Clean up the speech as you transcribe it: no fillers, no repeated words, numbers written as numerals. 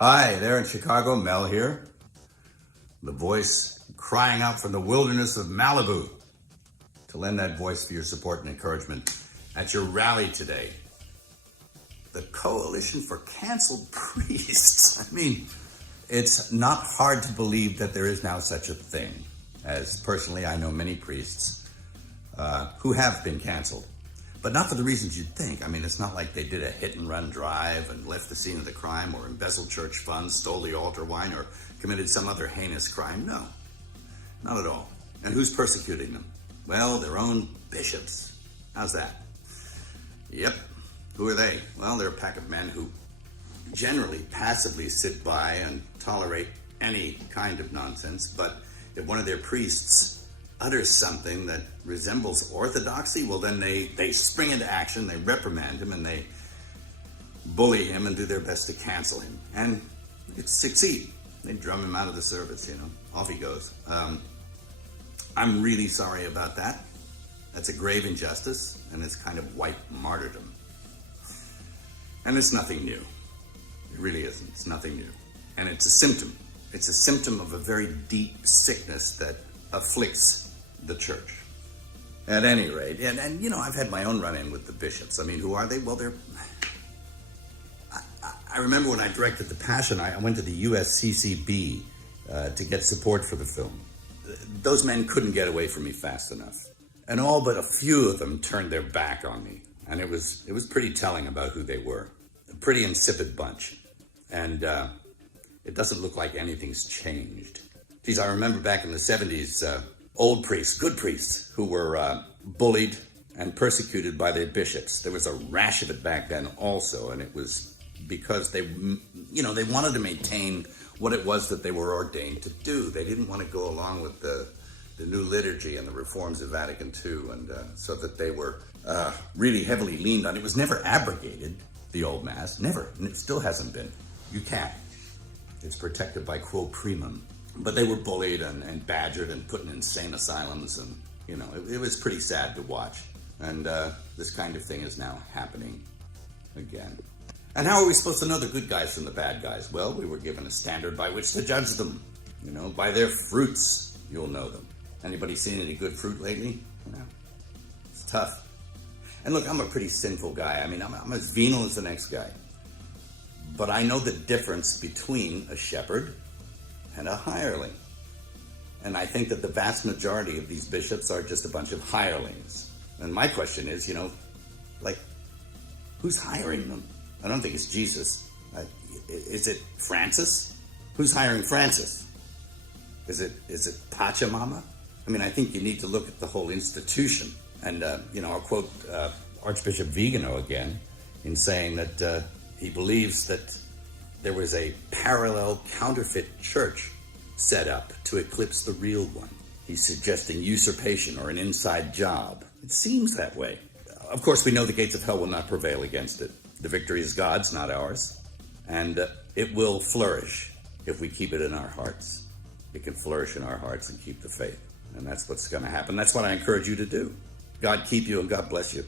Hi, there in Chicago, Mel here. The voice crying out from the wilderness of Malibu to lend that voice for your support and encouragement at your rally today. The Coalition for Canceled Priests. I mean, it's not hard to believe that there is now such a thing, as personally I know many priests who have been canceled. But not for the reasons you'd think. I mean, it's not like they did a hit-and-run drive and left the scene of the crime, or embezzled church funds, stole the altar wine, or committed some other heinous crime. No, not at all. And who's persecuting them? Well, their own bishops. How's that? Yep. Who are they? Well, they're a pack of men who generally passively sit by and tolerate any kind of nonsense, but if one of their priests utters something that resembles orthodoxy, well, then they spring into action, they reprimand him, and they bully him and do their best to cancel him. And it succeed. They drum him out of the service, off he goes. I'm really sorry about that. That's a grave injustice, and it's kind of white martyrdom. And it's nothing new. It really isn't. It's nothing new. And it's a symptom. It's a symptom of a very deep sickness that afflicts the church. At any rate, and I've had my own run-in with the bishops. I mean, who are they? Well, I remember when I directed The Passion, I went to the USCCB to get support for the film. Those men couldn't get away from me fast enough. And all but a few of them turned their back on me. And it was pretty telling about who they were. A pretty insipid bunch. And it doesn't look like anything's changed. Geez, I remember back in the 70s, old priests, good priests, who were bullied and persecuted by their bishops. There was a rash of it back then also, and it was because they wanted to maintain what it was that they were ordained to do. They didn't want to go along with the new liturgy and the reforms of Vatican II, and so that they were really heavily leaned on. It was never abrogated, the old Mass, never, and it still hasn't been. You can't. It's protected by quo primum. But they were bullied and badgered and put in insane asylums, and it was pretty sad to watch. And this kind of thing is now happening again. And how are we supposed to know the good guys from the bad guys? Well, we were given a standard by which to judge them. By their fruits, you'll know them. Anybody seen any good fruit lately? No. It's tough. And look, I'm a pretty sinful guy. I mean, I'm as venal as the next guy. But I know the difference between a shepherd and a hireling. And I think that the vast majority of these bishops are just a bunch of hirelings. And my question is, who's hiring them? I don't think it's Jesus. Is it Francis? Who's hiring Francis? Is it Pachamama? I mean, I think you need to look at the whole institution. And, I'll quote Archbishop Vigano again in saying that he believes that there was a parallel counterfeit church set up to eclipse the real one. He's suggesting usurpation or an inside job. It seems that way. Of course, we know the gates of hell will not prevail against it. The victory is God's, not ours. And it will flourish if we keep it in our hearts. It can flourish in our hearts and keep the faith. And that's what's going to happen. That's what I encourage you to do. God keep you and God bless you.